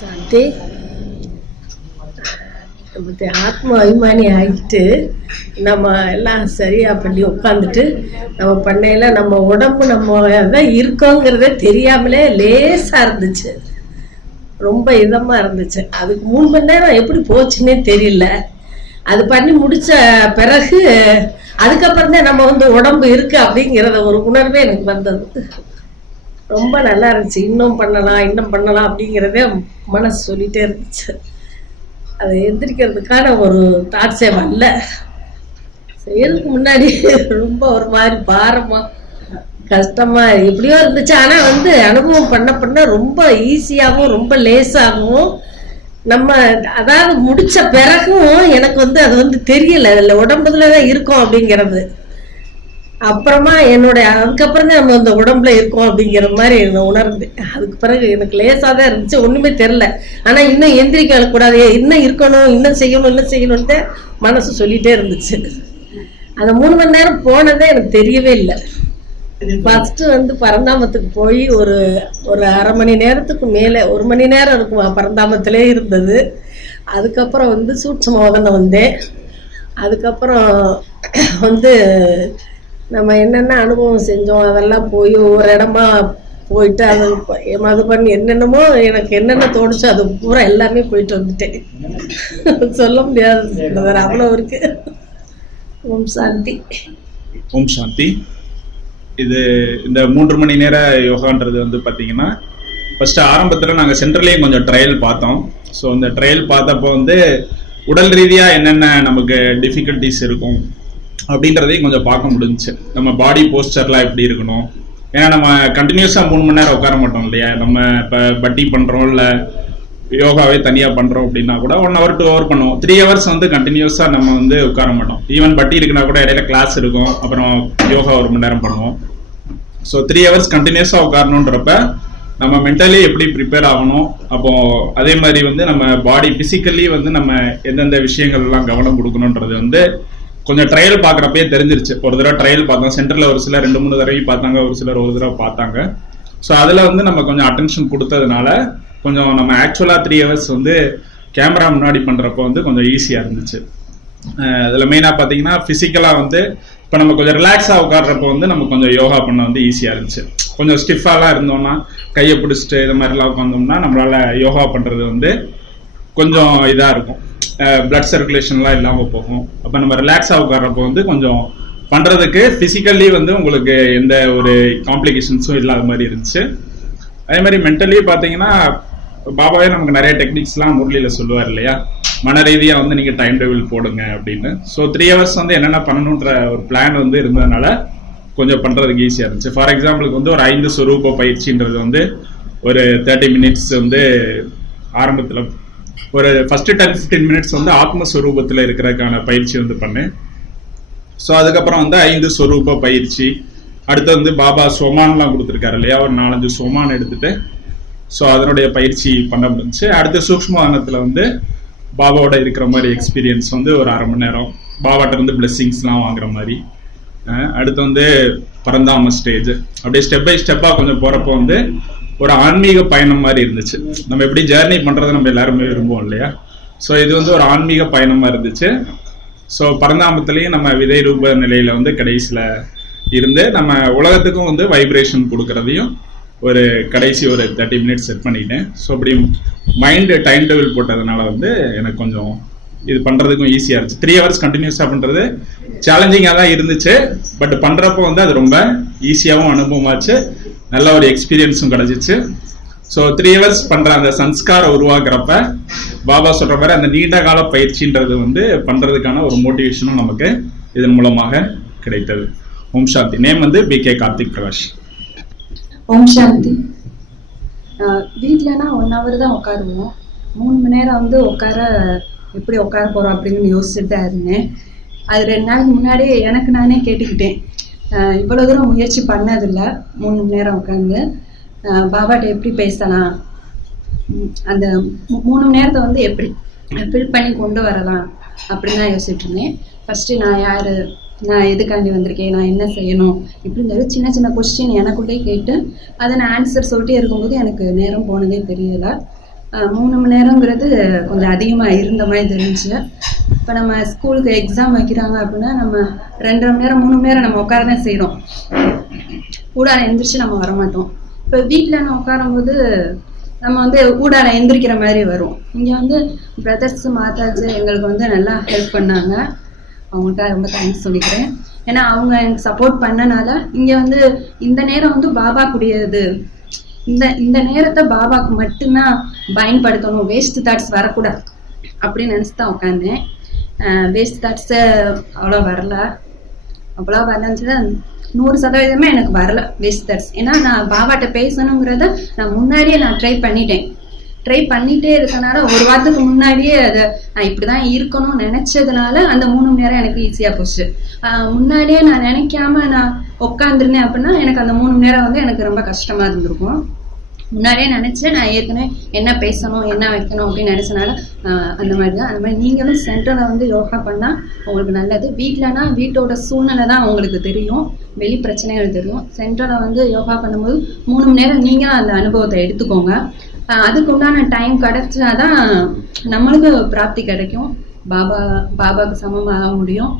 சாந்தி நம்ம ஆத்ம அபிமானி ஆகிட்டு நம்ம எல்லாம் சரியா பண்ணி உட்காந்துட்டு நம்ம பண்ணையில நம்ம உடம்பு நம்ம தான் இருக்கோங்கிறதே தெரியாமலே லேசா இருந்துச்சு. ரொம்ப இதமா இருந்துச்சு. அதுக்கு 3 மணி நேரம் எப்படி போச்சுன்னே தெரியல. அது பண்ணி முடிச்ச பிறகு அதுக்கப்புறம் தான் நம்ம உடம்பு இருக்கு அப்படிங்கிறத ஒரு உணர்வே எனக்கு வந்தது. ரொம்ப நல்லா இருந்துச்சு. இன்னும் பண்ணலாம் அப்படிங்கிறதே மனசு சொல்லிட்டே இருந்துச்சு. அதை எந்திரிக்கிறதுக்கான ஒரு தாட்ஸே வரல. செய்யறதுக்கு முன்னாடி ரொம்ப ஒரு மாதிரி பாரமா கஷ்டமா எப்படியோ இருந்துச்சு. ஆனா அனுபவம் பண்ண ரொம்ப ஈஸியாகவும் ரொம்ப லேசாகவும் நம்ம அதாவது முடிச்ச பிறகும் எனக்கு அது தெரியல. அதுல உடம்புலதான் இருக்கும் அப்படிங்கிறது. அப்புறமா அதுக்கப்புறம் தான் நம்ம அந்த உடம்புல இருக்கோம் அப்படிங்கிற மாதிரி உணர்ந்து அதுக்கு பிறகு எனக்கு லேசாதான் இருந்துச்சு. ஒண்ணுமே தெரியல. ஆனா இன்னும் எந்திரிக்க கூடாது, இன்னும் இருக்கணும், இன்னும் செய்யணும்ட்டு மனசு சொல்லிட்டே இருந்துச்சு. அந்த 3 மணி நேரம் போனதே எனக்கு தெரியவே இல்லை. ஃபர்ஸ்ட் பரந்தாமத்துக்கு போய் ஒரு 1/2 மணி நேரத்துக்கு மேல 1 மணி நேரம் இருக்கும் பரந்தாமத்திலே இருந்தது. அதுக்கப்புறம் சூட்சமோதனை வந்தேன். அதுக்கப்புறம் நம்ம என்னென்ன அனுபவம் செஞ்சோம் அதெல்லாம் போய் ஒவ்வொரு இடமா போயிட்டு அது பண்ணி என்னென்னமோ எனக்கு என்னென்ன தோணுச்சோ அது பூரா எல்லாமே போயிட்டு வந்துட்டேன். சொல்ல முடியாது, அவ்வளோ இருக்கு. ஓம் சாந்தி. ஓம் சாந்தி. இந்த 3 மணி நேர யோகான்றது பார்த்தீங்கன்னா ஃபர்ஸ்ட் ஆரம்பத்தில் நாங்கள் சென்ட்ரலையும் கொஞ்சம் ட்ரையல் பார்த்தோம். ஸோ இந்த ட்ரையல் பார்த்தப்போ உடல் ரீதியாக என்னென்ன நமக்கு டிஃபிகல்ட்டிஸ் இருக்கும் அப்படின்றதையும் கொஞ்சம் பார்க்க முடிஞ்சுச்சு. நம்ம பாடி போஸ்டர்லாம் எப்படி இருக்கணும். ஏன்னா நம்ம கண்டினியூஸாக 3 மணி நேரம் உட்கார மாட்டோம் இல்லையா. நம்ம இப்போ பட்டி பண்ணுறோம் இல்லை யோகாவே தனியாக பண்ணுறோம் அப்படின்னா கூட 1 hour 2 hour பண்ணுவோம். 3 hours கண்டினியூஸாக நம்ம உட்கார மாட்டோம். ஈவன் பட்டி இருக்குன்னா கூட இடையில கிளாஸ் இருக்கும், அப்புறம் யோகா 1 மணி நேரம் பண்ணுவோம். ஸோ 3 hours கண்டினியூஸாக உட்காரணுன்றப்ப நம்ம மென்டலி எப்படி ப்ரிப்பேர் ஆகணும். அப்போ அதே மாதிரி நம்ம பாடி பிசிக்கலி நம்ம எந்தெந்த விஷயங்கள்லாம் கவனம் கொடுக்கணுன்றது கொஞ்சம் ட்ரையல் பார்க்குறப்பே தெரிஞ்சிருச்சு. ஒரு தடவை ட்ரையல் பார்த்தோம். சென்டரில் ஒரு சிலர் 2-3 தடவை பார்த்தாங்க, ஒரு சிலர் ஒரு தடவை பார்த்தாங்க. ஸோ அதில் நம்ம கொஞ்சம் அட்டென்ஷன் கொடுத்ததுனால கொஞ்சம் நம்ம ஆக்சுவலாக 3 hours கேமரா முன்னாடி பண்ணுறப்போ கொஞ்சம் ஈஸியாக இருந்துச்சு. அதில் மெயினாக பார்த்தீங்கன்னா ஃபிசிக்கலாக இப்போ நம்ம கொஞ்சம் ரிலாக்ஸாக உட்காடுறப்போ நம்ம கொஞ்சம் யோகா பண்ண ஈஸியாக இருந்துச்சு. கொஞ்சம் ஸ்டிஃபாலாம் இருந்தோம்னா கையை பிடிச்சிட்டு இது மாதிரிலாம் உட்காந்தோம்னா நம்மளால யோகா பண்ணுறது கொஞ்சம் இதாக இருக்கும். பிளட் சர்க்குலேஷன்லாம் இல்லாமல் போகும். அப்போ நம்ம ரிலாக்ஸாக உட்கார்றப்போ கொஞ்சம் பண்ணுறதுக்கு ஃபிசிக்கல்லி உங்களுக்கு எந்த ஒரு காம்ப்ளிகேஷன்ஸும் இல்லாத மாதிரி இருந்துச்சு. அதே மாதிரி மென்டலி பார்த்தீங்கன்னா பாபாவே நமக்கு நிறைய டெக்னிக்ஸ்லாம் முரளியில் சொல்லுவார் இல்லையா. மன ரீதியாக நீங்கள் டைம் டேபிள் போடுங்க அப்படின்னு. ஸோ 3 hours என்னென்ன பண்ணணுன்ற ஒரு பிளான் இருந்ததுனால கொஞ்சம் பண்ணுறதுக்கு ஈஸியாக இருந்துச்சு. ஃபார் எக்ஸாம்பிளுக்கு ஒரு 5 ஸ்வரூப பயிற்சின்றது ஒரு 30 minutes ஆரம்பத்தில் ஒரு ஃபர்ஸ்ட் 10-15 minutes ஆத்மஸ்வரூபத்தில் இருக்கிறதுக்கான பயிற்சி பண்ணேன். ஸோ அதுக்கப்புறம் 5 ஸ்வரூப பயிற்சி. அடுத்து பாபா சோமான்லாம் கொடுத்துருக்காரு இல்லையா. ஒரு 4-5 சோமான் எடுத்துட்டு ஸோ அதனுடைய பயிற்சி பண்ண முடிஞ்சு. அடுத்து சூக்ஷ்மத்தில் பாபாவோட இருக்கிற மாதிரி எக்ஸ்பீரியன்ஸ் ஒரு 1/2 மணி நேரம் பாபாட்ட பிளெஸ்ஸிங்ஸ்லாம் வாங்குற மாதிரி. அடுத்து பரந்தாம ஸ்டேஜ். அப்படியே ஸ்டெப் பை ஸ்டெப்பாக கொஞ்சம் போகிறப்போ ஒரு ஆன்மீக பயணம் மாதிரி இருந்துச்சு. நம்ம எப்படி ஜேர்னி பண்ணுறதை நம்ம எல்லாருமே விரும்புவோம் இல்லையா. ஸோ இது ஒரு ஆன்மீக பயணமாக இருந்துச்சு. ஸோ பரந்தாமத்திலையும் நம்ம விதை ரூப நிலையில் கடைசியில் இருந்து நம்ம உலகத்துக்கும் வைப்ரேஷன் கொடுக்கறதையும் ஒரு கடைசி ஒரு 30 minutes செட் பண்ணிட்டேன். ஸோ அப்படி மைண்டு டைம் டேபிள் போட்டதுனால எனக்கு கொஞ்சம் இது பண்ணுறதுக்கும் ஈஸியாக இருந்துச்சு. 3 hours கண்டினியூஸாக பண்ணுறது சேலஞ்சிங்காக தான் இருந்துச்சு. பட் பண்ணுறப்போ அது ரொம்ப ஈஸியாகவும் அனுபவமாச்சு. நல்ல ஒரு எக்ஸ்பீரியன்ஸும் கிடைச்சிச்சு. ஸோ 3 hours பண்ணுற அந்த சன்ஸ்காரை உருவாக்குறப்ப பாபா சொல்கிற மாதிரி அந்த நீண்ட கால பயிற்சின்றது பண்ணுறதுக்கான ஒரு மோட்டிவேஷனும் நமக்கு இதன் மூலமாக கிடைத்தது. ஓம் சாந்தி. Name BK Karthik Prakash. ஓம் சாந்தி. வீட்டிலனா 1 hour தான் உட்காருவோம். 3 மணி நேரம் உட்கார எப்படி உட்கார போகிறோம் அப்படின்னு யோசிச்சுட்டு தான் இருந்தேன். அது 2 நாளுக்கு முன்னாடி எனக்கு நானே கேட்டுக்கிட்டேன். இவ்வளோ தூரம் முயற்சி பண்ணதில்லை. 3 மணி நேரம் உட்காந்து பாபாட்ட எப்படி பேசலாம், அந்த 3 மணி நேரத்தை எப்படி ஃபில் பண்ணி கொண்டு வரலாம் அப்படின்னு தான் யோசிச்சுட்டு இருந்தேன். ஃபஸ்ட்டு நான் யார், நான் எதுக்காண்டி வந்திருக்கேன், நான் என்ன செய்யணும், இப்படின்னு சொல்லி சின்ன சின்ன கொஸ்டின் எனக்குள்ளே கேட்டு அதை நான் ஆன்சர் சொல்லிட்டே இருக்கும்போது எனக்கு நேரம் போனதே தெரியலை. 3 மணி நேரங்கிறது கொஞ்சம் அதிகமாக இருந்த மாதிரி தெரிஞ்சு. இப்போ நம்ம ஸ்கூலுக்கு எக்ஸாம் வைக்கிறாங்க அப்படின்னா நம்ம 2.5 மணி நேரம் 3 மணி நேரம் நம்ம உட்கார தான் செய்கிறோம். ஊடால எந்திரிச்சு நம்ம வரமாட்டோம். இப்போ வீட்டில் நம்ம உட்காரும்போது நம்ம வந்து ஊடால எந்திரிக்கிற மாதிரி வரும். இங்கே வந்து பிரதர்ஸ் மாதாஜி எங்களுக்கு வந்து நல்லா ஹெல்ப் பண்ணாங்க. அவங்கள்ட்ட ரொம்ப தேங்க்ஸ் சொல்லிக்கிறேன். ஏன்னா அவங்க எனக்கு சப்போர்ட் பண்ணனால இங்கே வந்து இந்த நேரம் வந்து பாபா கூடியது, இந்த நேரத்தை பாபாவுக்கு மட்டும்தான் பயன்படுத்தணும், வேஸ்ட் தாட்ஸ் வரக்கூடாது அப்படின்னு நினச்சி தான் உட்காந்தேன். வேஸ்ட் தாட்ஸை அவ்வளோ வரல. 100% எனக்கு வரல வேஸ்ட் தாட்ஸ். ஏன்னா நான் பாபாட்ட பேசணுங்கிறத நான் முன்னாடியே நான் ட்ரை பண்ணிட்டே இருக்கனால ஒரு வாரத்துக்கு முன்னாடியே அதை நான் இப்படிதான் இருக்கணும்னு நினைச்சதுனால அந்த 3 மணி நேரம் எனக்கு ஈஸியா போச்சு. முன்னாடியே நான் நினைக்காம நான் உட்காந்துருந்தேன் அப்படின்னா எனக்கு அந்த 3 மணி நேரம் வந்து எனக்கு ரொம்ப கஷ்டமா இருந்திருக்கும். முன்னாடியே நினைச்சேன் நான் ஏற்கனவே என்ன பேசணும் என்ன வைக்கணும் அப்படின்னு நினைச்சனால அந்த மாதிரி தான். அந்த மாதிரி நீங்களும் சென்டரில் வந்து யோகா பண்ணா உங்களுக்கு நல்லது. வீட்டிலனா வீட்டோட சூழ்நிலை தான் உங்களுக்கு தெரியும், வெளி பிரச்சனைகள் தெரியும். சென்டரில் வந்து யோகா பண்ணும்போது 3 மணி நேரம் நீங்க அந்த அனுபவத்தை எடுத்துக்கோங்க. அதுக்கு உண்டான டைம் கிடைச்சாதான் நம்மளுக்கு பிராப்தி கிடைக்கும், பாபாவுக்கு சமமாக முடியும்.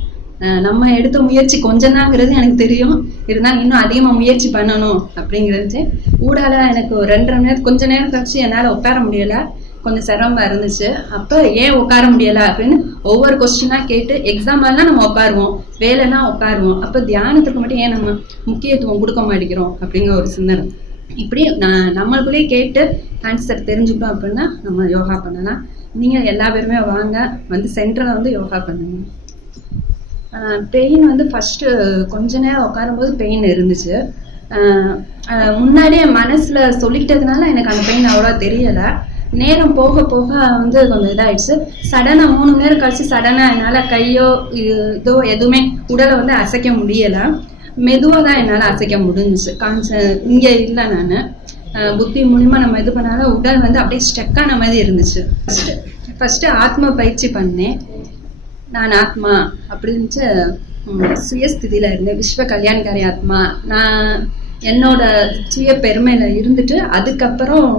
நம்ம எடுத்த முயற்சி கொஞ்சம் தாங்கிறது எனக்கு தெரியும், இருந்தாலும் இன்னும் அதிகமாக முயற்சி பண்ணணும் அப்படிங்கிறது. ஊடால எனக்கு ஒரு 2.5 மணி நேரம் கொஞ்ச நேரம் கழிச்சு என்னால் உட்கார முடியலை, கொஞ்சம் சிரமமா இருந்துச்சு. அப்போ ஏன் உட்கார முடியலை அப்படின்னு ஒவ்வொரு கொஸ்டினாக கேட்டு, எக்ஸாம்லாம் நம்ம உட்காருவோம், வேலைன்னா உட்காருவோம், அப்போ தியானத்துக்கு மட்டும் ஏன் நம்ம முக்கியத்துவம் கொடுக்க மாட்டேங்கிறோம் அப்படிங்கிற ஒரு சிந்தனை. இப்படி நம்மளுக்குள்ளேயே கேட்டு ஆன்சர் தெரிஞ்சுக்கிட்டோம் அப்படின்னா நம்ம யோகா பண்ணலாம். நீங்கள் எல்லா பேருமே வாங்க, வந்து சென்டரில் வந்து யோகா பண்ணுங்க. பெயின் வந்து ஃபஸ்ட்டு கொஞ்ச நேரம் உட்காரும்போது பெயின் இருந்துச்சு. முன்னாடியே மனசில் சொல்லிக்கிட்டதுனால எனக்கு அந்த பெயின் அவ்வளோ தெரியலை. நேரம் போக போக வந்து கொஞ்சம் இதாகிடுச்சு. சடனாக 3 மணி நேரம் கழிச்சு சடனாக என்னால் கையோ இதோ எதுவுமே உடலை வந்து அசைக்க முடியலை. மெதுவாக தான் என்னால் அசைக்க முடிஞ்சிச்சு. இங்கே இல்லை, நான் புத்தி மூலிமா நம்ம இது பண்ணாலும் உடல் வந்து அப்படியே ஸ்டெக்கான மாதிரி இருந்துச்சு. ஃபஸ்ட்டு ஆத்ம பயிற்சி பண்ணேன். நான் ஆத்மா அப்படின்ட்டு சுயஸ்திதியில் இருந்தேன். விஸ்வ கல்யாணிகாரி ஆத்மா. நான் என்னோட சுய பெருமையில் இருந்துட்டு அதுக்கப்புறம்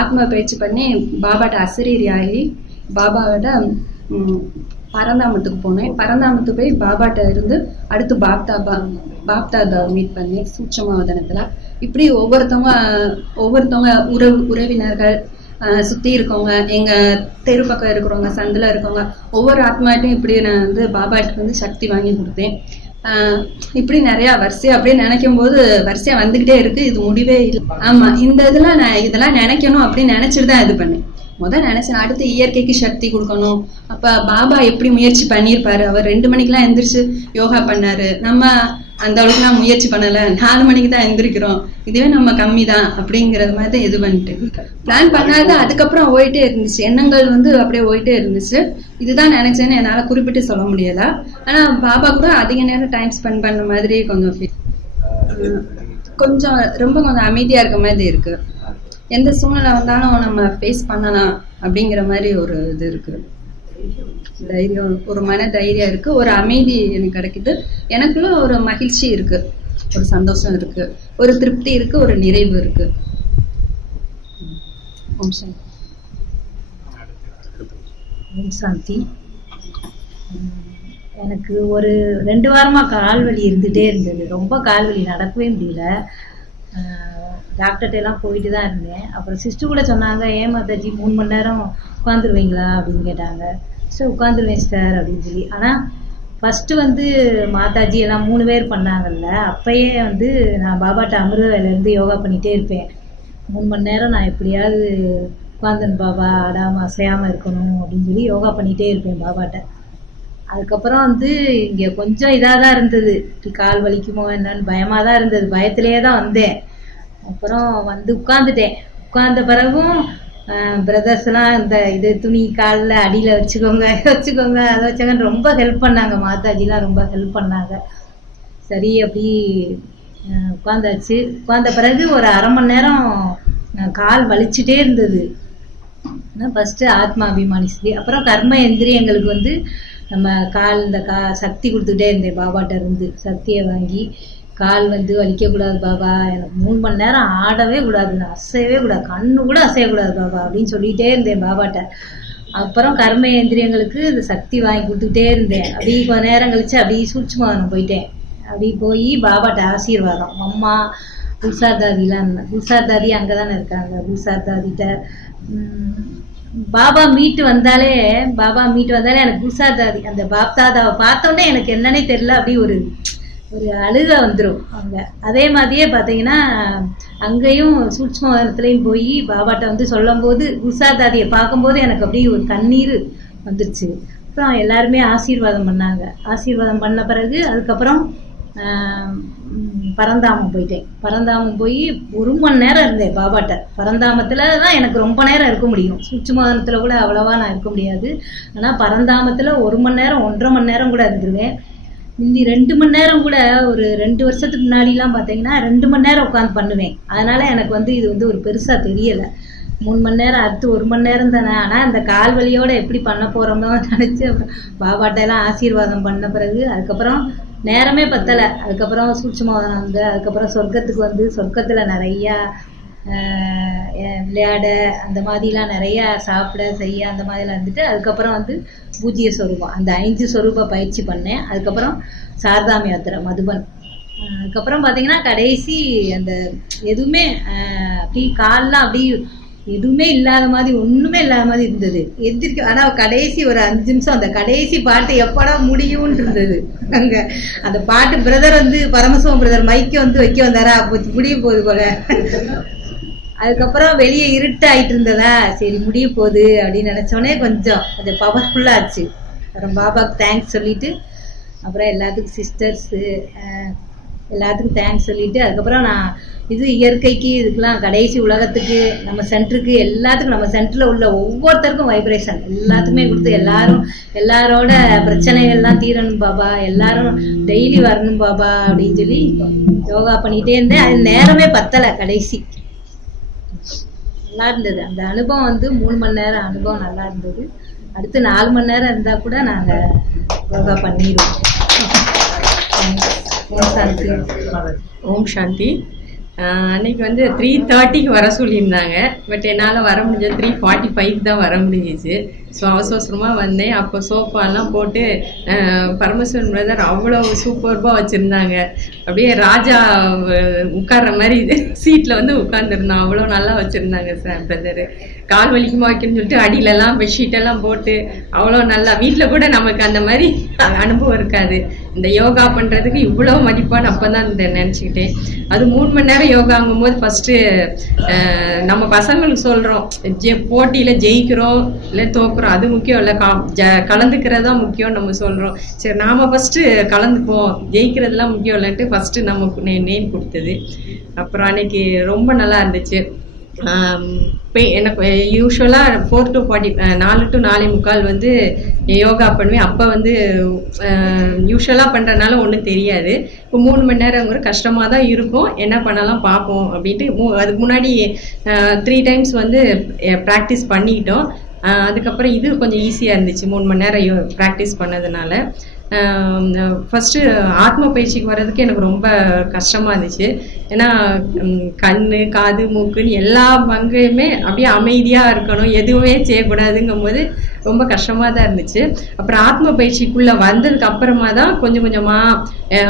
ஆத்மா பயிற்சி பண்ணி பாபாட்ட அசரீரி ஆகி பாபாவோட பரந்தாமத்துக்கு போனேன். பரந்தாமத்துக்கு போய் பாபாட்ட இருந்து அடுத்து பாப்தாதாவை மீட் பண்ணேன் சூட்சமாவதனத்தில். இப்படி ஒவ்வொருத்தவங்க உறவினர்கள் சுற்றி இருக்கவங்க, எங்கள் தெரு பக்கம் இருக்கிறவங்க, சந்தில் இருக்கவங்க, ஒவ்வொரு ஆத்மாட்டையும் இப்படி நான் வந்து பாபாட்ட வந்து சக்தி வாங்கி கொடுத்தேன். இப்படி நிறையா வரிசையாக அப்படியே நினைக்கும் போது வரிசையாக வந்துக்கிட்டே இருக்குது, இது முடிவே இல்லை. ஆமாம், இந்த இதெல்லாம் நினைக்கணும் அப்படின்னு நினச்சிட்டு தான் இது பண்ணேன். நினைச்சேன் அடுத்து இயற்கைக்கு சக்தி கொடுக்கணும். அப்போ பாபா எப்படி முயற்சி பண்ணியிருப்பாரு, அவர் 2 மணிக்கெலாம் எந்திரிச்சு யோகா பண்ணாரு, நம்ம அந்த அளவுக்குலாம் முயற்சி பண்ணலை, 4 மணிக்கு தான் எந்திரிக்கிறோம், இதுவே நம்ம கம்மி தான் அப்படிங்கிறது மாதிரி இது பண்ணிட்டு பிளான் பண்ணாது. அதுக்கப்புறம் ஓயிட்டே இருந்துச்சு, எண்ணங்கள் வந்து அப்படியே ஓயிட்டே இருந்துச்சு. இதுதான் நினைச்சேன்னு என்னால் குறிப்பிட்டு சொல்ல முடியலை. ஆனால் பாபா கூட அதிக நேரம் டைம் ஸ்பெண்ட் பண்ண மாதிரி கொஞ்சம் கொஞ்சம் அமைதியாக இருக்க மாதிரி இருக்கு. எந்த சூழ்நிலை வந்தாலும் நம்ம ஃபேஸ் பண்ணலாம் அப்படிங்கிற மாதிரி ஒரு இது இருக்கு, தைரியம், ஒரு மன தைரியம் இருக்கு, ஒரு அமைதி எனக்கு கிடைக்குது. எனக்குள்ள ஒரு மகிழ்ச்சி இருக்கு, ஒரு சந்தோஷம் இருக்கு, ஒரு திருப்தி இருக்கு, ஒரு நிறைவு இருக்கு. ஓம் சாந்தி. எனக்கு ஒரு 2 வாரமாக கால் வலி இருந்துகிட்டே இருந்தது, ரொம்ப கால் வலி, நடக்கவே முடியல. டாக்டர்கிட்டலாம் போயிட்டு தான் இருந்தேன். அப்புறம் சிஸ்டர் கூட சொன்னாங்க, ஏன் மாதாஜி 3 மணி நேரம் உட்காந்துருவீங்களா அப்படின்னு கேட்டாங்க. சார் உட்காந்துருவேன் சார் அப்படின்னு சொல்லி. ஆனால் ஃபஸ்ட்டு வந்து மாதாஜி எல்லாம் 3 பேர் பண்ணாங்கல்ல, அப்போயே வந்து நான் பாபாட்ட அமிர்த வேலையிலேருந்து யோகா பண்ணிகிட்டே இருப்பேன். 3 மணி நேரம் நான் எப்படியாவது உட்காந்துன்னு பாபா ஆடாமல் அசையாமல் இருக்கணும் அப்படின்னு சொல்லி யோகா பண்ணிகிட்டே இருப்பேன் பாபாட்ட. அதுக்கப்புறம் வந்து இங்கே கொஞ்சம் இதாக தான் இருந்தது, கால் வலிக்குமோ என்னன்னு பயமாக தான் இருந்தது, பயத்திலே தான் வந்தேன். அப்புறம் வந்து உட்காந்துட்டேன். உட்கார்ந்த பிறகும் பிரதர்ஸ்லாம் இந்த துணி காலில் அடியில் வச்சுக்கோங்க அதை வச்சாங்கன்னு ரொம்ப ஹெல்ப் பண்ணாங்க. மாதாஜிலாம் ரொம்ப ஹெல்ப் பண்ணாங்க. சரி அப்படி உட்காந்தாச்சு. உட்கார்ந்த பிறகு ஒரு 1/2 மணி நேரம் கால் வலிச்சுட்டே இருந்தது. ஃபஸ்ட்டு ஆத்மா அபிமானி ஸ்ரீ, அப்புறம் கர்ம எந்திரியங்களுக்கு வந்து நம்ம இந்த சக்தி கொடுத்துக்கிட்டே இருந்தேன். பாபாட்ட இருந்து சக்தியை வாங்கி கால் வந்து வலிக்கக்கூடாது பாபா, எனக்கு 3 மணி நேரம் ஆடவே கூடாது, அசையவே கூடாது, கண்ணு கூட அசையக்கூடாது பாபா அப்படின்னு சொல்லிகிட்டே இருந்தேன் பாபாட்ட. அப்புறம் கர்ம இந்திரியங்களுக்கு இந்த சக்தி வாங்கி கொடுத்துக்கிட்டே இருந்தேன். அப்படி கொஞ்ச நேரம் கழிச்சு அப்படியே சூட்சுமம் போயிட்டேன். அப்படி போய் பாபாட்ட ஆசீர்வாதம். அம்மா பூசார் தாதிலாம் இருந்தேன். பூசார் தாதி அங்கே தானே இருக்காங்க. பூசார் தாதிட்ட பாபா மீட்டு வந்தாலே எனக்கு பூசார் தாதி அந்த பாப்தாதாவை பார்த்தோன்னே எனக்கு என்னன்னே தெரியல, அப்படி ஒரு அழுக வந்துடும் அங்கே. அதே மாதிரியே பார்த்தீங்கன்னா அங்கேயும் சூட்சுமத்துலேயும் போய் பாபாட்ட வந்து சொல்லும் போது பூசார் தாதியை பார்க்கும்போது எனக்கு அப்படியே ஒரு கண்ணீர் வந்துருச்சு. அப்புறம் எல்லாருமே ஆசீர்வாதம் பண்ணாங்க. ஆசீர்வாதம் பண்ண பிறகு அதுக்கப்புறம் பரந்தாமம் போயிட்டேன். பரந்தாமம் போய் 1 மணி நேரம் இருந்தேன் பாபாட்ட. பரந்தாமத்தில் தான் எனக்கு ரொம்ப நேரம் இருக்க முடியும். சூட்சுமத்தில் கூட அவ்வளவா நான் இருக்க முடியாது. ஆனால் பரந்தாமத்தில் 1 மணி நேரம் 1.5 மணி நேரம் கூட இருந்துருவேன். இந்த 2 மணி நேரம் கூட ஒரு 2 வருஷத்துக்கு முன்னாடிலாம் பார்த்தீங்கன்னா 2 மணி நேரம் உட்காந்து பண்ணுவேன். அதனால எனக்கு வந்து இது வந்து ஒரு பெருசாக தெரியலை. 3 மணி நேரம் அடுத்து 1 மணி நேரம் தானே. ஆனால் அந்த கால் வலியோட எப்படி பண்ண போகிறோமோ நினச்சி பாபாட்டெல்லாம் ஆசீர்வாதம் பண்ண பிறகு அதுக்கப்புறம் நேரமே பத்தலை. அதுக்கப்புறம் சூட்சுமம் வந்து அதுக்கப்புறம் சொர்க்கத்துக்கு வந்து சொர்க்கத்தில் நிறையா விளையாட அந்த மாதிரிலாம் நிறையா சாப்பிட செய்ய அந்த மாதிரிலாம் இருந்துட்டு அதுக்கப்புறம் வந்து பூஜ்ய ஸ்வரூபம் அந்த 5 ஸ்வரூப பயிற்சி பண்ணேன். அதுக்கப்புறம் சாரதாம் யாத்திரை மதுபன். அதுக்கப்புறம் பார்த்தீங்கன்னா கடைசி அந்த எதுவுமே அப்படி கால்லாம் அப்படி எதுவுமே இல்லாத மாதிரி ஒன்றுமே இல்லாத மாதிரி இருந்தது. எதிர்க்க ஆனால் கடைசி ஒரு 5 நிமிஷம் அந்த கடைசி பாட்டு எப்படா முடியும்னு இருந்தது. அங்கே அந்த பாட்டு பிரதர் வந்து பரமசிவம் பிரதர் மைக்கை வந்து வைக்க வந்தாரா, அப்போ முடிய போகுது போல. அதுக்கப்புறம் வெளியே இருட்டாயிட்டு இருந்ததா, சரி முடிய போகுது அப்படின்னு நினச்சோடனே கொஞ்சம் பவர்ஃபுல்லாச்சு. அப்புறம் பாபாவுக்கு தேங்க்ஸ் சொல்லிட்டு அப்புறம் எல்லாத்துக்கும் சிஸ்டர்ஸு எல்லாத்துக்கும் தேங்க்ஸ் சொல்லிட்டு அதுக்கப்புறம் நான் இது இயற்கைக்கு இதுக்கெல்லாம் கடைசி உலகத்துக்கு நம்ம சென்டருக்கு எல்லாத்துக்கும் நம்ம சென்டரில் உள்ள ஒவ்வொருத்தருக்கும் வைப்ரேஷன் எல்லாத்துக்குமே கொடுத்து எல்லாரோட பிரச்சனைகள்லாம் தீரணும் பாபா, எல்லாரும் டெய்லி வரணும் பாபா அப்படின்னு சொல்லி யோகா பண்ணிகிட்டே இருந்தேன். அது நேரமே பத்தலை. கடைசி நல்லா இருந்தது அந்த அனுபவம் வந்து 3 மணி நேரம் அனுபவம் நல்லா இருந்தது. அடுத்து 4 மணி நேரம் இருந்தால் கூட நாங்கள் யோகா பண்ணிடுவோம். ஓம் சாந்தி. அன்னைக்கு வந்து 3:30க்கு வர சொல்லியிருந்தாங்க. பட் என்னால் வர முடிஞ்சது 3:45 தான் வர முடிஞ்சிச்சு. ஸோ அவசரமாக வந்தேன். அப்போ சோஃபாலாம் போட்டு பரமசிவன் பிரதர் அவ்வளோ சூப்பர்பாக வச்சுருந்தாங்க. அப்படியே ராஜா உட்கார்ற மாதிரி சீட்டில் வந்து உட்காந்துருந்தோம். அவ்வளோ நல்லா வச்சுருந்தாங்க சார் பிரதர். கால் வலிக்குமா வைக்கணும்னு சொல்லிட்டு அடியிலலாம் பெட்ஷீட்டெல்லாம் போட்டு அவ்வளோ நல்லா. வீட்டில் கூட நமக்கு அந்த மாதிரி அனுபவம் இருக்காது. இந்த யோகா பண்ணுறதுக்கு இவ்வளோ மதிப்பான அப்போ தான் நினச்சிக்கிட்டேன். அது 3 மணி நேரம் யோகாங்கும் போது ஃபஸ்ட்டு நம்ம பசங்களுக்கு சொல்கிறோம், போட்டியில் ஜெயிக்கிறோம் இல்லை தோக்குறோம் அது முக்கியம் இல்லை, கலந்துக்கிறது தான் முக்கியம் நம்ம சொல்கிறோம். சரி நாம் ஃபஸ்ட்டு கலந்துப்போம், ஜெயிக்கிறதுலாம் முக்கியம் இல்லைன்ட்டு ஃபஸ்ட்டு நமக்கு நேம் கொடுத்தது. அப்புறம் அன்னைக்கு ரொம்ப நல்லா இருந்துச்சு. எனக்கு யூஸ்வலாக 4 to 40 4 to 4:45 வந்து யோகா பண்ணுவேன். அப்போ வந்து யூஸ்வலாக பண்ணுறதுனால ஒன்றும் தெரியாது. இப்போ 3 மணி நேரங்கிற கஷ்டமாக தான் இருக்கும். என்ன பண்ணலாம் பார்ப்போம் அப்படின்ட்டு அதுக்கு முன்னாடி 3 times வந்து ப்ராக்டிஸ் பண்ணிக்கிட்டோம். அதுக்கப்புறம் இது கொஞ்சம் ஈஸியாக இருந்துச்சு 3 மணி நேரம் ப்ராக்டிஸ் பண்ணதுனால. ஃபஸ்ட்டு ஆத்ம பயிற்சிக்கு வர்றதுக்கு எனக்கு ரொம்ப கஷ்டமாக இருந்துச்சு. ஏன்னா கண் காது மூக்குன்னு எல்லா பங்குமே அப்படியே அமைதியாக இருக்கணும், எதுவுமே செய்யக்கூடாதுங்கும் போது ரொம்ப கஷ்டமாக தான் இருந்துச்சு. அப்புறம் ஆத்ம பயிற்சிக்குள்ளே வந்ததுக்கு அப்புறமா தான் கொஞ்சம் கொஞ்சமாக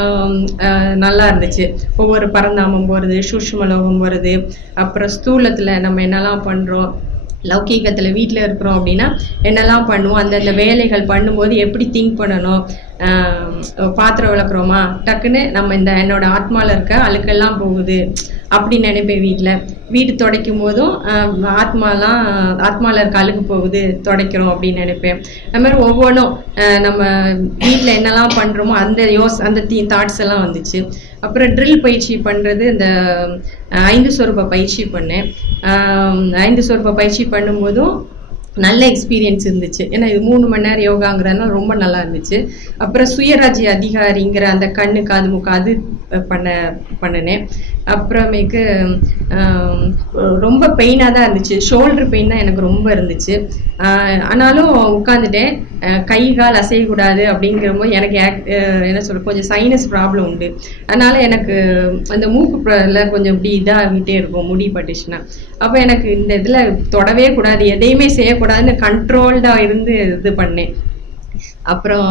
நல்லா இருந்துச்சு. ஒவ்வொரு பரந்தாமம் போகிறது, சூஷ்மலோகம் போகிறது, அப்புறம் ஸ்தூலத்தில் நம்ம என்னெல்லாம் பண்ணுறோம், லௌகீகத்தில் வீட்டில் இருக்கிறோம் அப்படின்னா என்னெல்லாம் பண்ணுவோம், அந்தந்த வேலைகள் பண்ணும்போது எப்படி திங்க் பண்ணணும். பாத்திரம் விளக்குறோமா டக்குன்னு நம்ம என்னோட ஆத்மாவில் இருக்க அழுக்கெல்லாம் போகுது அப்படி நினைப்பேன். வீடு துடைக்கும் போதும் ஆத்மாவில் இருக்க அழுக்கு போகுது துடைக்கிறோம் அப்படின்னு நினைப்பேன். அது மாதிரி ஒவ்வொன்றும் நம்ம வீட்டில் என்னெல்லாம் பண்ணுறோமோ அந்த தாட்ஸ் எல்லாம் வந்துச்சு. அப்புறம் ட்ரில் பயிற்சி பண்ணுறது, இந்த 5 ஸ்வரூப பயிற்சி பண்ணேன். 5 ஸ்வரூப பயிற்சி பண்ணும்போதும் நல்ல எக்ஸ்பீரியன்ஸ் இருந்துச்சு. ஏன்னா இது 3 மணி நேரம் யோகாங்கிறதுனால ரொம்ப நல்லா இருந்துச்சு. அப்புறம் சுயராஜ்ய அதிகாரிங்கிற அந்த கண்ணு காது மூக்கு அது பண்ணினேன். அப்புறமேக்கு ரொம்ப பெயினாக தான் இருந்துச்சு. ஷோல்டர் பெயின் தான் எனக்கு ரொம்ப இருந்துச்சு. ஆனாலும் உட்காந்துட்டேன். கை கால் அசையக்கூடாது அப்படிங்கிறபோது எனக்கு என்ன சொல்ற கொஞ்சம் சைனஸ் ப்ராப்ளம் உண்டு. அதனால எனக்கு அந்த மூக்குல கொஞ்சம் இப்படி இதாகிட்டே இருக்கும் முடி பட்டுச்சுன்னா. அப்போ எனக்கு இந்த இதில் தொடவே கூடாது, எதையுமே செய்யக்கூடாதுன்னு கண்ட்ரோல்டாக இருந்து இது பண்ணேன். அப்புறம்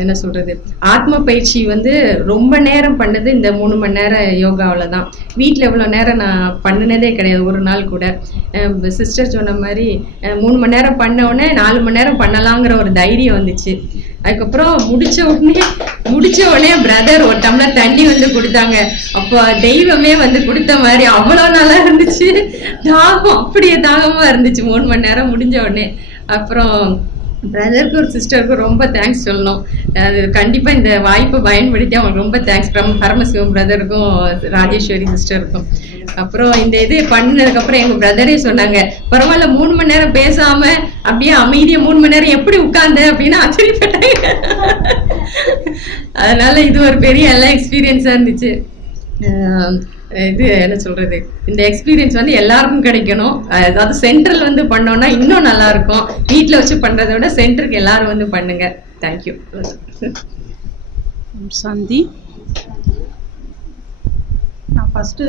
என்ன சொல்றது, ஆத்ம பயிற்சி வந்து ரொம்ப நேரம் பண்ணது இந்த 3 மணி நேரம் யோகாவில் தான். வீட்டில் இவ்வளோ நேரம் நான் பண்ணினதே கிடையாது ஒரு நாள் கூட. சிஸ்டர் சொன்ன மாதிரி 3 மணி நேரம் பண்ண உடனே 4 மணி நேரம் பண்ணலாங்கிற ஒரு தைரியம் வந்துச்சு. அதுக்கப்புறம் முடிச்ச உடனே பிரதர் ஒரு டம்ளர் தண்ணி வந்து கொடுத்தாங்க. அப்போ தெய்வமே வந்து கொடுத்த மாதிரி அவ்வளோ நல்லா இருந்துச்சு. தாகம் அப்படியே தாகமா இருந்துச்சு 3 மணி நேரம் முடிஞ்ச உடனே. அப்புறம் பிரதருக்கு ஒரு சிஸ்டருக்கு ரொம்ப தேங்க்ஸ் சொல்லணும். அது கண்டிப்பாக இந்த வாய்ப்பை பயன்படுத்தி அவங்களுக்கு ரொம்ப தேங்க்ஸ். பரமசிவம் பிரதருக்கும் ராஜேஸ்வரி சிஸ்டருக்கும். அப்புறம் இந்த இது பண்ணதுக்கப்புறம் எங்கள் பிரதரே சொன்னாங்க, பரவாயில்ல 3 மணி நேரம் பேசாமல் அப்படியே அமைதியாக 3 மணி நேரம் எப்படி உட்கார்ந்து அப்படின்னு ஆச்சரியப்பட்டாங்க. அதனால இது ஒரு பெரிய எல்லா எக்ஸ்பீரியன்ஸாக இருந்துச்சு. இது என்ன சொல்றது, இந்த எக்ஸ்பீரியன்ஸ் வந்து எல்லாருக்கும் கிடைக்கணும். அதாவது சென்ட்ரல் வந்து பண்ணோம்னா இன்னும் நல்லா இருக்கும். வீட்டில் வச்சு பண்றதை விட சென்டருக்கு எல்லாரும் வந்து பண்ணுங்க. தேங்க்யூ. சாந்தி, நான் ஃபஸ்ட்டு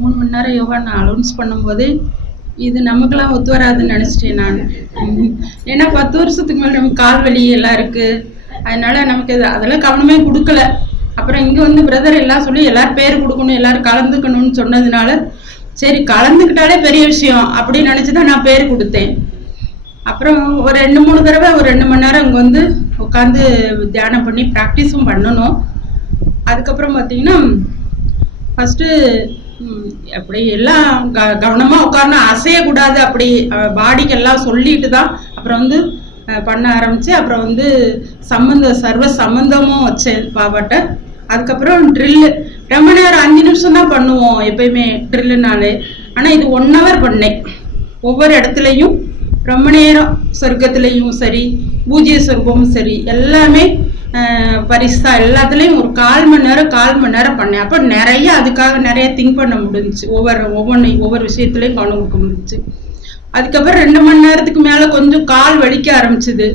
3 மணி நேரம் யோகா நான் அலௌன்ஸ் பண்ணும்போது இது நமக்கெல்லாம் ஒத்து வராதுன்னு நினச்சிட்டேன் நான். ஏன்னா 10 வருஷத்துக்கு மேலே நமக்கு கால் வலி எல்லாம் இருக்குது. அதனால நமக்கு அதெல்லாம் கவனமே கொடுக்கல. அப்புறம் இங்கே வந்து பிரதர் எல்லாம் சொல்லி எல்லாரும் பேர் கொடுக்கணும், எல்லாரும் கலந்துக்கணும்னு சொன்னதுனால சரி கலந்துக்கிட்டாலே பெரிய விஷயம் அப்படின்னு நினச்சி தான் நான் பேர் கொடுத்தேன். அப்புறம் ஒரு 2-3 தடவை ஒரு 2 மணி நேரம் இங்கே வந்து உட்காந்து தியானம் பண்ணி ப்ராக்டிஸும் பண்ணணும். அதுக்கப்புறம் பார்த்தீங்கன்னா ஃபஸ்ட்டு அப்படி எல்லாம் கவனமாக உட்காரணும், அசையக்கூடாது, அப்படி பாடிக்கெல்லாம் சொல்லிட்டு தான் அப்புறம் வந்து பண்ண ஆரம்பிச்சு. அப்புறம் வந்து சர்வ சம்பந்தமும் வச்சேன் பாபாட்ட. அதுக்கப்புறம் ட்ரில்லு ரொம்ப நேரம் 5 நிமிஷம் தான் பண்ணுவோம் எப்பயுமே ட்ரில்லுனாலே. ஆனால் இது 1 hour பண்ணேன். ஒவ்வொரு இடத்துலையும் ரொம்ப நேரம், சொர்க்கத்துலேயும் சரி பூஜ்ய சொர்க்கமும் சரி எல்லாமே பரிசா எல்லாத்துலேயும் ஒரு 1/4 மணி நேரம் பண்ணேன். அப்போ நிறைய அதுக்காக நிறைய திங்க் பண்ண முடிஞ்சிச்சு. ஒவ்வொரு விஷயத்துலையும் கவனம் கொடுக்க முடிஞ்சிச்சு. அதுக்கப்புறம் 2 மணி நேரத்துக்கு மேலே கொஞ்சம் கால் வலிக்க ஆரம்பிச்சுது.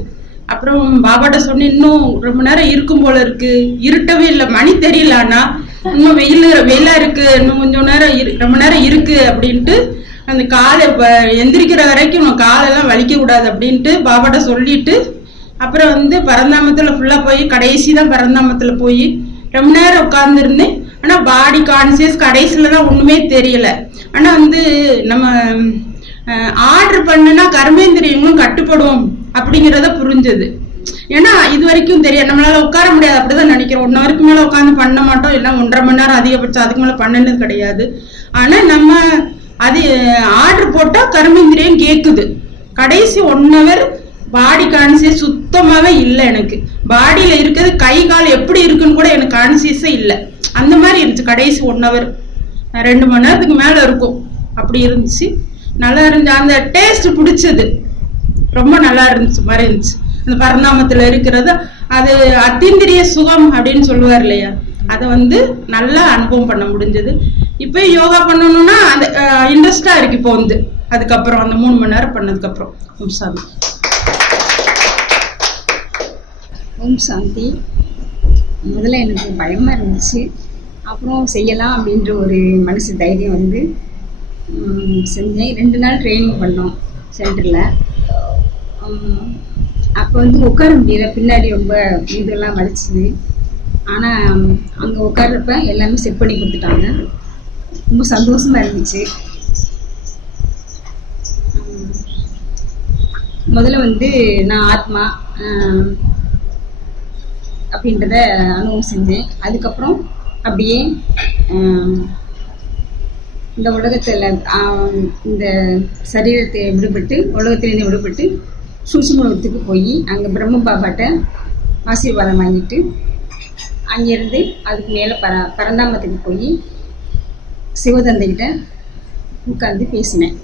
அப்புறம் பாபாட்ட சொன்னேன், இன்னும் ரொம்ப நேரம் இருக்கும் போல இருக்கு. இருட்டவே இல்லை, மணி தெரியல, ஆனால் இன்னும் வெயிலா இருக்கு, இன்னும் கொஞ்சம் நேரம் ரொம்ப நேரம் இருக்கு அப்படின்ட்டு அந்த காலை எந்திரிக்கிற வரைக்கும் காலெல்லாம் வலிக்க கூடாது அப்படின்ட்டு பாபாட்ட சொல்லிட்டு அப்புறம் வந்து பரந்தாமத்தில் ஃபுல்லாக போய் கடைசி தான் பரந்தாமத்தில் போய் ரொம்ப நேரம் உட்காந்துருந்தேன். ஆனால் பாடி கான்சியஸ் கடைசியில் தான் ஒன்றுமே தெரியல. ஆனால் வந்து நம்ம ஆர்டர் பண்ணுனா கர்மேந்திரியங்களும் கட்டுப்படும் அப்படிங்கிறத புரிஞ்சது. ஏன்னா இது வரைக்கும் தெரியாது, நம்மளால உட்கார முடியாது அப்படிதான் நினைக்கிறோம். 1 hour மேல உட்காந்து பண்ண மாட்டோம், இல்லை 1.5 மணி நேரம் அதிகபட்சம், அதுக்கு மேல பண்ணது கிடையாது. ஆனா நம்ம அது ஆர்டர் போட்டா கர்மேந்திரியம் கேக்குது. கடைசி 1 hour பாடி கான்சியஸ் சுத்தமாவே இல்லை. எனக்கு பாடியில இருக்கிறது கை கால் எப்படி இருக்குன்னு கூட எனக்கு கான்சியஸே இல்லை. அந்த மாதிரி இருந்துச்சு கடைசி 1 hour. 2 மணி நேரத்துக்கு மேல இருக்கும் அப்படி இருந்துச்சு. நல்லா இருந்துச்சு. அந்த டேஸ்ட் பிடிச்சது, ரொம்ப நல்லா இருந்துச்சு மாதிரி இருந்துச்சு. அந்த பரந்தாமத்துல இருக்கிறது அது அத்தீந்திரிய சுகம் அப்படின்னு சொல்லுவார் இல்லையா, அதை வந்து நல்லா அனுபவம் பண்ண முடிஞ்சது. இப்போ யோகா பண்ணணும்னா அந்த இன்ட்ரெஸ்டா இருக்கு இப்போ வந்து. அதுக்கப்புறம் அந்த 3 மணி நேரம் பண்ணதுக்கு அப்புறம். ஓம் சாந்தி. ஓம் சாந்தி. முதல்ல எனக்கு பயமா இருந்துச்சு, அப்புறம் செய்யலாம் அப்படின்ற ஒரு மனசு தைரியம் வந்து செஞ்சேன். 2 நாள் ட்ரைனிங் பண்ணோம் சென்டரில். அப்போ வந்து உட்கார முடியல, பின்னாடி ரொம்ப இதெல்லாம் வலிச்சுது. ஆனால் அங்கே உட்கார்றப்ப எல்லாமே செட் பண்ணி கொடுத்துட்டாங்க. ரொம்ப சந்தோஷமா இருந்துச்சு. முதல்ல வந்து நான் ஆத்மா அப்படின்றத அனுபவம் செஞ்சேன். அதுக்கப்புறம் அப்படியே இந்த உலகத்தில் இந்த சரீரத்தை விடுபட்டு உலகத்திலேருந்து விடுபட்டு சூட்சுமத்துக்கு போய் அங்கே பிரம்ம பாபாட்ட ஆசீர்வாதம் வாங்கிட்டு அங்கேருந்து அதுக்கு மேலே பரந்தாமத்துக்கு போய் சிவதந்தைகிட்ட உட்கார்ந்து பேசினேன்.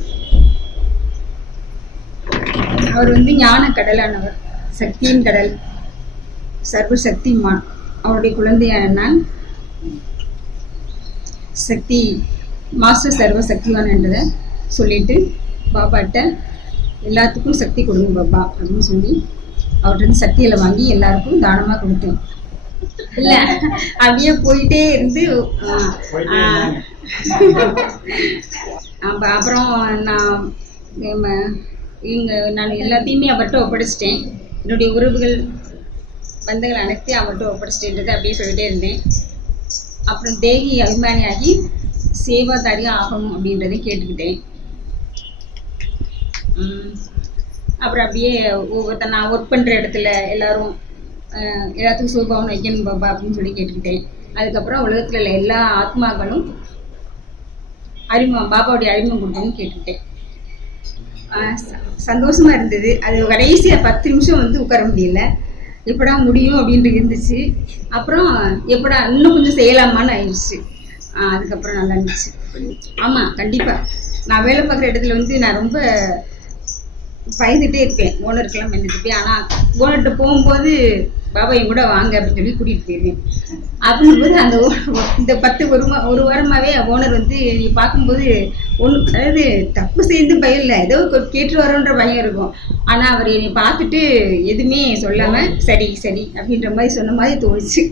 அவர் வந்து ஞான கடலானவர், சக்தியின் கடல், சர்வ சக்திமான். அவருடைய குழந்தையான நான் சக்தி மாஸ்டர் சர்வ சக்திவான்ன்றதை சொல்லிட்டு பாபாட்ட எல்லாத்துக்கும் சக்தி கொடுங்க பாபா அப்படின்னு சொல்லி அவர்கிட்ட சக்தியில் வாங்கி எல்லாருக்கும் தானமாக கொடுத்தேன். இல்லை அப்படியே போயிட்டே இருந்து அப்புறம் நான் எல்லாத்தையுமே அவர்கிட்ட ஒப்படைச்சிட்டேன். என்னுடைய உறவுகள் பந்தங்கள் அனைத்தையும் அவர்கிட்ட ஒப்படைச்சிட்டேன்றது அப்படியே சொல்லிட்டே இருந்தேன். அப்புறம் தேகி அபிமானியாகி சேவாதாரியாக ஆகணும் அப்படின்றதை கேட்டுக்கிட்டேன். அப்புறம் அப்படியே ஒவ்வொருத்த நான் ஒர்க் பண்ணுற இடத்துல எல்லாத்துக்கும் சோபாவும் வைக்கணும் பாபா அப்படின்னு சொல்லி கேட்டுக்கிட்டேன். அதுக்கப்புறம் உலகத்தில் உள்ள எல்லா ஆத்மாக்களும் பாபாவுடைய அறிமுகம் கொடுக்கணும்னு கேட்டுக்கிட்டேன். சந்தோஷமா இருந்தது. அது கடைசியாக 10 நிமிஷம் வந்து உட்கார முடியல, எப்படா முடியும் அப்படின்ட்டு இருந்துச்சு. அப்புறம் எப்படா இன்னும் கொஞ்சம் செய்யலாமான்னு ஆயிடுச்சு. அதுக்கப்புறம் நல்லா இருந்துச்சு. ஆமாம், கண்டிப்பாக நான் வேலை பார்க்குற இடத்துல வந்து நான் ரொம்ப பயந்துகிட்டே இருப்பேன். ஓனருக்கெல்லாம் பயந்துட்டு இருப்பேன். ஆனால் ஓனர்கிட்ட போகும்போது பாபா என் கூட வாங்க அப்படின்னு சொல்லி கூட்டிகிட்டு போயிருவேன். அப்படிங்கும்போது அந்த இந்த 1 வாரமாகவே ஓனர் வந்து நீ பார்க்கும்போது அதாவது தப்பு செய்து பயம் இல்லை, ஏதோ கேட்டு வரோன்ற பயம் இருக்கும். ஆனால் அவர் என்னை பார்த்துட்டு எதுவுமே சொல்லாமல் சரி சரி அப்படின்ற மாதிரி சொன்ன மாதிரி தோணுச்சு.